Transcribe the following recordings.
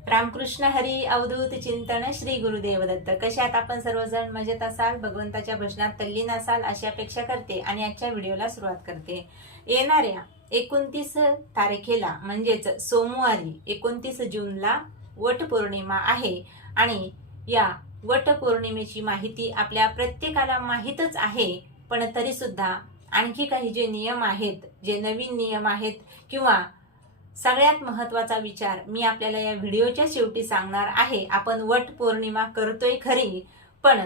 रामकृष्ण हरी अवधूत चिंतन श्री गुरुदेव दत्त। कशात आपण सर्वजण मजेत असाल, भगवंताच्या भजनात तल्लीन असाल अशी अपेक्षा करते आणि आजच्या व्हिडिओला सुरुवात करते। येणाऱ्या 29 तारखेला म्हणजेच सोमवारी 29 जूनला वटपौर्णिमा आहे आणि या वटपौर्णिमेची माहिती आपल्या प्रत्येकाला माहीतच आहे, पण तरी सुद्धा आणखी काही जे नियम आहेत, जे नवीन नियम आहेत किंवा सगळ्यात महत्त्वाचा विचार मी आपल्याला या व्हिडिओच्या शेवटी सांगणार आहे। आपण वट पौर्णिमा करतोय खरी, पण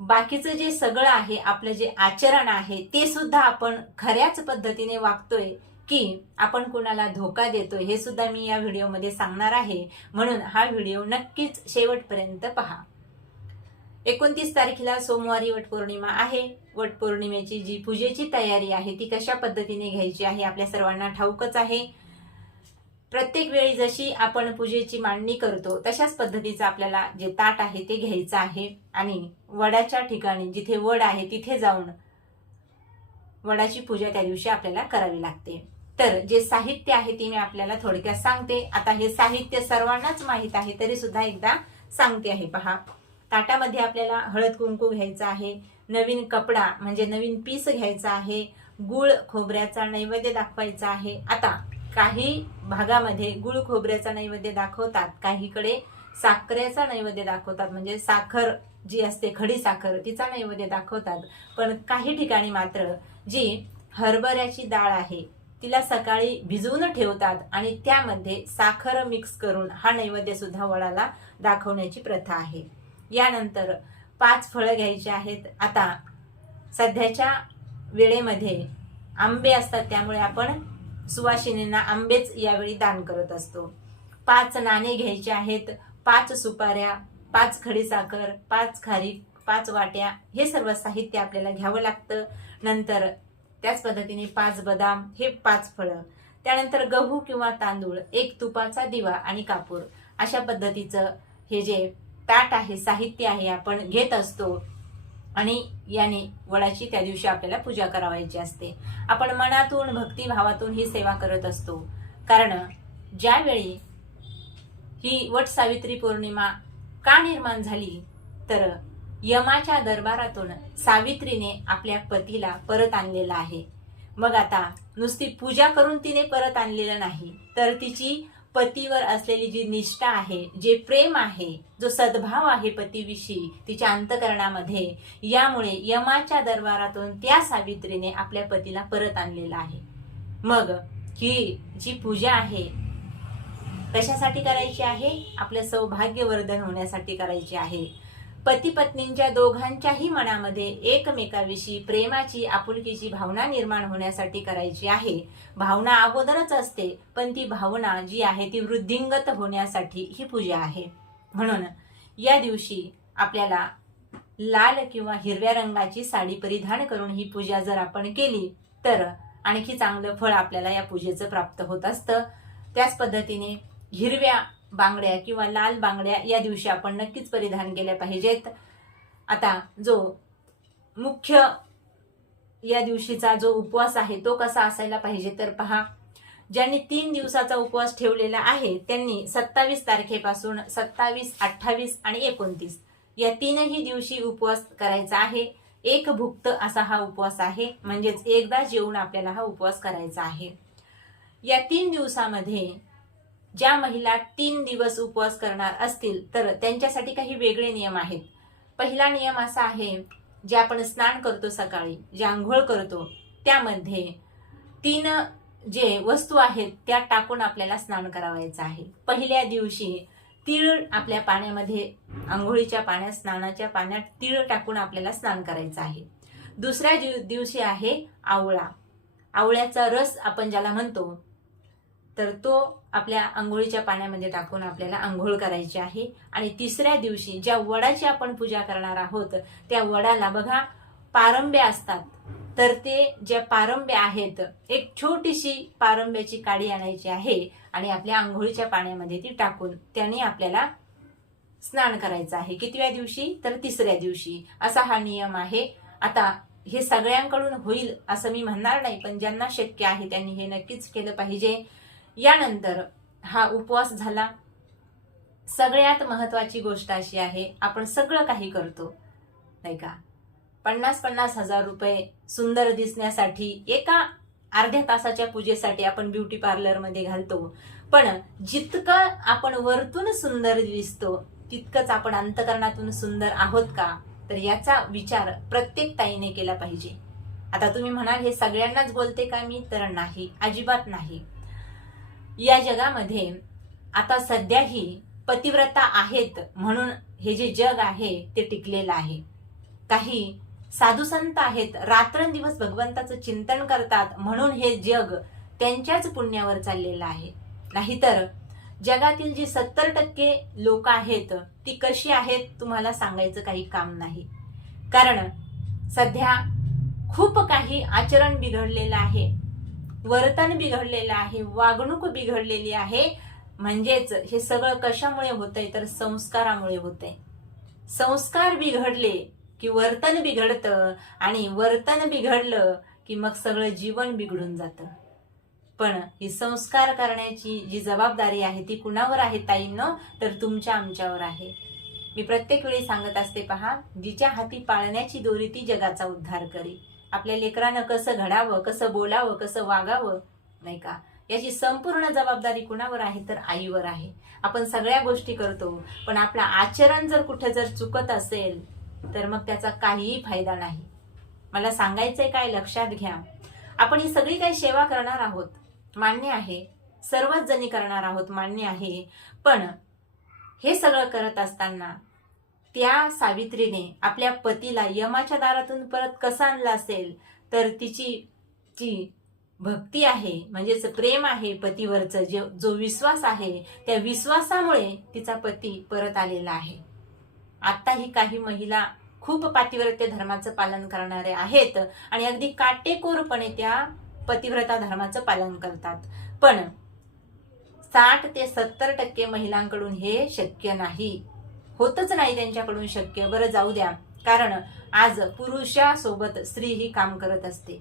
बाकीचं जे सगळं आहे, आपलं जे आचरण आहे ते सुद्धा आपण खऱ्याच पद्धतीने वागतोय की आपण कोणाला धोका देतोय हे सुद्धा मी या व्हिडिओमध्ये सांगणार आहे। म्हणून हा व्हिडिओ नक्कीच शेवटपर्यंत पहा। 29 तारखेला सोमवारी वटपौर्णिमा आहे। वटपौर्णिमेची जी पूजेची तयारी आहे ती कशा पद्धतीने घ्यायची आहे आपल्या सर्वांना ठाऊकच आहे। प्रत्येक वेळी जशी आपण पूजेची मांडणी करतो तशाच पद्धतीचं आपल्याला जे ताट आहे ते घ्यायचं आहे आणि वडाच्या ठिकाणी जिथे वड आहे तिथे जाऊन वडाची पूजा त्या दिवशी आपल्याला करावी लागते। तर जे साहित्य आहे ते मी आपल्याला थोडक्यात सांगते। आता हे साहित्य सर्वांनाच माहीत आहे तरी सुद्धा एकदा सांगते आहे, पहा। ताटामध्ये आपल्याला हळद कुंकू घ्यायचा आहे, नवीन कपडा म्हणजे नवीन पीस घ्यायचा आहे, गुळ खोबऱ्याचा नैवेद्य दाखवायचा आहे। आता काही भागामध्ये गुळ खोबऱ्याचा नैवेद्य दाखवतात, काहीकडे साखरेचा नैवेद्य दाखवतात, म्हणजे साखर जी असते खडी साखर तिचा नैवेद्य दाखवतात। पण काही ठिकाणी मात्र जी हरभऱ्याची डाळ आहे तिला सकाळी भिजवून ठेवतात आणि त्यामध्ये साखर मिक्स करून हा नैवेद्य सुद्धा वडाला दाखवण्याची प्रथा आहे। यानंतर 5 फळं घ्यायची आहेत। आता सध्याच्या वेळेमध्ये आंबे असतात त्यामुळे आपण सुवासिनींना आंबेच यावेळी दान करत असतो। 5 नाणे घ्यायचे आहेत, 5 सुपाऱ्या, 5 खडीसाखर, 5 खारीक, 5 वाट्या हे सर्व साहित्य आपल्याला घ्यावं लागतं। नंतर त्याच पद्धतीने 5 बदाम, हे 5 फळं, त्यानंतर गहू किंवा तांदूळ, 1 तुपाचा दिवा आणि कापूर, अशा पद्धतीचं हे जे ताट आहे, साहित्य आहे आपण घेत असतो आणि याने वडाची त्या दिवशी आपल्याला पूजा करावायची असते। आपण मनातून भक्तिभावातून ही सेवा करत असतो, कारण ज्यावेळी ही वट सावित्री पौर्णिमा का निर्माण झाली तर यमाच्या दरबारातून सावित्रीने आपल्या पतीला परत आणलेला आहे। मग आता नुसती पूजा करून तिने परत आणलेलं नाही, तर तिची पतीवर असलेली जी निष्ठा आहे, जे प्रेम आहे, जो सद्भाव आहे पतीविषयी तिच्या अंतःकरणामध्ये, यामुळे यमाच्या दरबारातून त्या सावित्रीने आपल्या पतीला परत आणलेला आहे। मग ही जी पूजा आहे कशासाठी करायची आहे? आपलं सौभाग्यवर्धन होण्यासाठी करायची आहे। पती पत्नींच्या दोघांच्याही मनामध्ये एकमेकाविषयी प्रेमाची आपुलकीची भावना निर्माण होण्यासाठी करायची आहे। भावना अगोदरच असते, पण ती भावना जी आहे ती वृद्धिंगत होण्यासाठी ही पूजा आहे। म्हणून या दिवशी आपल्याला लाल किंवा हिरव्या रंगाची साडी परिधान करून ही पूजा जर आपण केली तर आणखी चांगलं फळ आपल्याला या पूजेचं प्राप्त होत असतं। त्याच पद्धतीने हिरव्या बांगड्या किंवा लाल बांगड्या या दिवशी आपण नक्कीच परिधान केल्या पाहिजेत। आता जो मुख्य या दिवशीचा जो उपवास आहे तो कसा असायला पाहिजे तर पहा, ज्यांनी 3 दिवसाचा उपवास ठेवलेला आहे त्यांनी 27 तारखेपासून 27, 28 आणि 29 या 3ही दिवशी उपवास करायचा आहे। एक भुक्त असा हा उपवास आहे, म्हणजेच एकदा जेवून आपल्याला हा उपवास करायचा आहे। या 3 दिवसामध्ये ज्या महिला 3 दिवस उपवास करणार असतील तर त्यांच्यासाठी काही वेगळे नियम आहेत। पहिला नियम असा आहे, जे आपण स्नान करतो सकाळी, जे आंघोळ करतो त्यामध्ये 3 जे वस्तू आहेत त्या टाकून आपल्याला स्नान करावायचं आहे। पहिल्या दिवशी तीळ आपल्या पाण्यामध्ये, आंघोळीच्या पाण्यात, स्नानाच्या पाण्यात तीळ टाकून आपल्याला स्नान करायचं आहे। दुसऱ्या दिवशी आहे आवळा, आवळ्याचा रस आपण ज्याला म्हणतो, तर तो आपल्या आंघोळीच्या पाण्यामध्ये टाकून आपल्याला आंघोळ करायची आहे। आणि तिसऱ्या दिवशी ज्या वडाची आपण पूजा करणार आहोत त्या वडाला बघा पारंब्या असतात, तर ते ज्या पारंब्या आहेत, एक छोटीशी पारंब्याची काडी आणायची आहे आणि आपल्या आंघोळीच्या पाण्यामध्ये ती टाकून त्याने आपल्याला स्नान करायचं आहे। कितव्या दिवशी तर तिसऱ्या दिवशी, असा हा नियम आहे। आता हे सगळ्यांकडून होईल असं मी म्हणणार नाही, पण ज्यांना शक्य आहे त्यांनी हे नक्कीच केलं पाहिजे। यानंतर हा उपवास झाला, सगळ्यात महत्वाची गोष्ट अशी आहे, आपण सगळं काही करतो नाही का, 50-50 हजार रुपये सुंदर दिसण्यासाठी एका अर्ध्या तासाच्या पूजेसाठी आपण ब्युटी पार्लर मध्ये घालतो. पण जितकं आपण वरतून सुंदर दिसतो तितकंच आपण अंतकरणातून सुंदर आहोत का, तर याचा विचार प्रत्येक ताईने केला पाहिजे. आता तुम्ही म्हणाल हे सगळ्यांनाच बोलते का मी, तर नाही, अजिबात नाही. या जगामध्ये आता सध्याही पतिव्रता आहेत म्हणून हे जे जग आहे ते टिकलेलं आहे. काही साधू संत आहेत, रात्रंदिवस भगवंताचं चिंतन करतात म्हणून हे जग त्यांच्याच पुण्यावर चाललेलं आहे. नाहीतर जगातील जी 70% लोक आहेत ती कशी आहेत तुम्हाला सांगायचं काही काम नाही. कारण सध्या खूप काही आचरण बिघडलेलं आहे, वर्तन बिघडलेलं आहे, वागणूक बिघडलेली आहे. म्हणजेच हे सगळं कशामुळे होतंय, तर संस्कारामुळे होतंय. संस्कार बिघडले की वर्तन बिघडतं, आणि वर्तन बिघडलं की मग सगळं जीवन बिघडून जातं. पण ही संस्कार करण्याची जी जबाबदारी आहे ती कुणावर आहे ताईंनो, तर तुमच्या आमच्यावर आहे. मी प्रत्येक वेळी सांगत असते, पहा, जिच्या हाती पाळण्याची दोरी ती जगाचा उद्धार करी. आपल्या लेकरानं कसं घडावं, कसं बोलावं, कसं वागावं नाही का, याची संपूर्ण जबाबदारी कुणावर आहे, तर आईवर आहे. आपण सगळ्या गोष्टी करतो, पण आपलं आचरण जर कुठे जर चुकत असेल तर मग त्याचा काहीही फायदा नाही. मला सांगायचंय काय, लक्षात घ्या. आपण ही सगळी काही सेवा करणार आहोत, मान्य आहे, सर्वच जणी करणार आहोत, मान्य आहे. पण हे सगळं करत असताना त्या सावित्रीने आपल्या पतीला यमाच्या दारातून परत कसं आणलं असेल, तर तिची जी भक्ती आहे, म्हणजेच प्रेम आहे पतीवरचं, जो विश्वास आहे, त्या विश्वासामुळे तिचा पती परत आलेला आहे. आताही काही महिला खूप पातिव्रत्य धर्माचं पालन करणारे आहेत आणि अगदी काटेकोरपणे त्या पतिव्रता धर्माचं पालन करतात. पण 60 ते 70% महिलांकडून हे शक्य नाही, होतच नाही त्यांच्याकडून शक्य. बरं जाऊ द्या, कारण आज पुरुषासोबत स्त्री ही काम करत असते.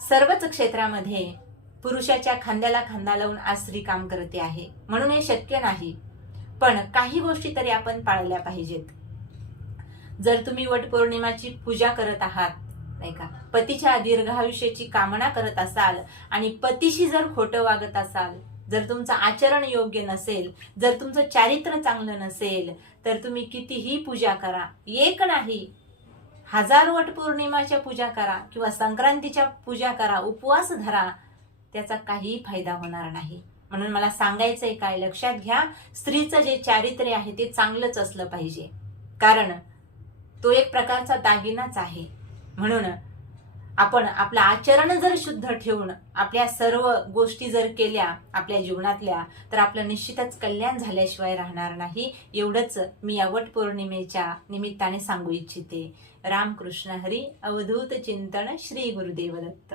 सर्वच क्षेत्रामध्ये पुरुषाच्या खांद्याला खांदा लावून आज स्त्री काम करते आहे, म्हणून हे शक्य नाही. पण काही गोष्टी तरी आपण पाळल्या पाहिजेत. जर तुम्ही वटपौर्णिमाची पूजा करत आहात नाही का, पतीच्या दीर्घायुष्याची कामना करत असाल आणि पतीशी जर खोटं वागत असाल, जर तुमचं आचरण योग्य नसेल, जर तुमचं चारित्र्य चांगलं नसेल, तर तुम्ही कितीही पूजा करा, एक नाही 1000 वटपौर्णिमाच्या पूजा करा किंवा संक्रांतीच्या पूजा करा, उपवास धरा, त्याचा काही फायदा होणार नाही. म्हणून मला सांगायचंय काय, लक्षात घ्या, स्त्रीचं जे चारित्र्य आहे ते चांगलंच असलं पाहिजे, कारण तो एक प्रकारचा दागिनाच आहे. म्हणून आपण आपलं आचरण जर शुद्ध ठेवून आपल्या सर्व गोष्टी जर केल्या आपल्या जीवनातल्या, तर आपलं निश्चितच कल्याण झाल्याशिवाय राहणार नाही. एवढंच मी या वटपौर्णिमेच्या निमित्ताने सांगू इच्छिते. रामकृष्ण हरी. अवधूत चिंतन. श्री गुरुदेव दत्त.